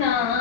నా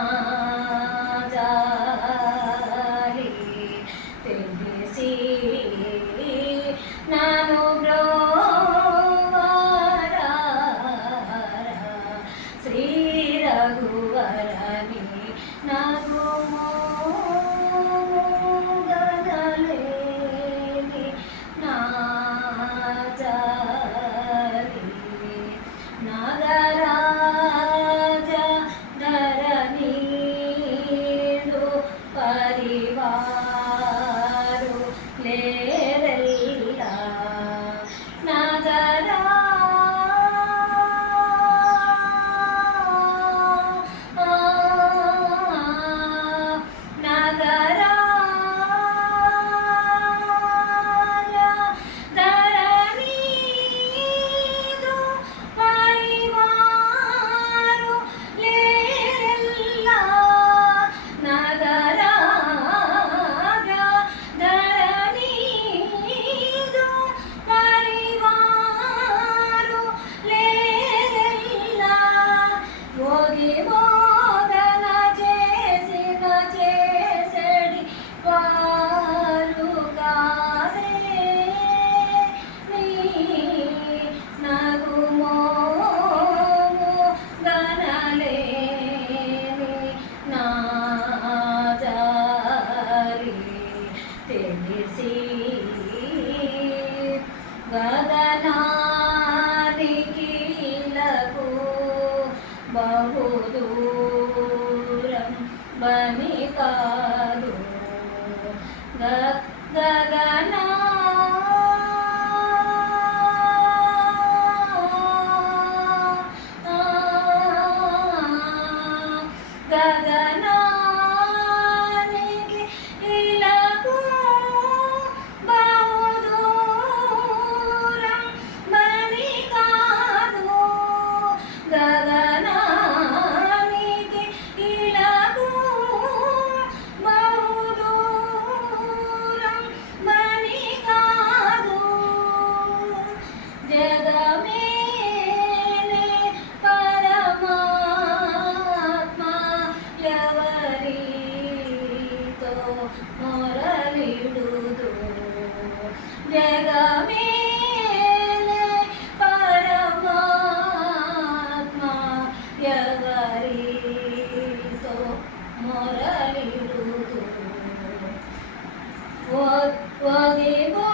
గగనా గగనా ಮೊರಲಿಡುವುದು ಜಗಮೇಲೆ ಪರಮಾತ್ಮ ಯವರಿತೋ ಮೊರಲಿಡುವುದು ಒಗೆಬೋ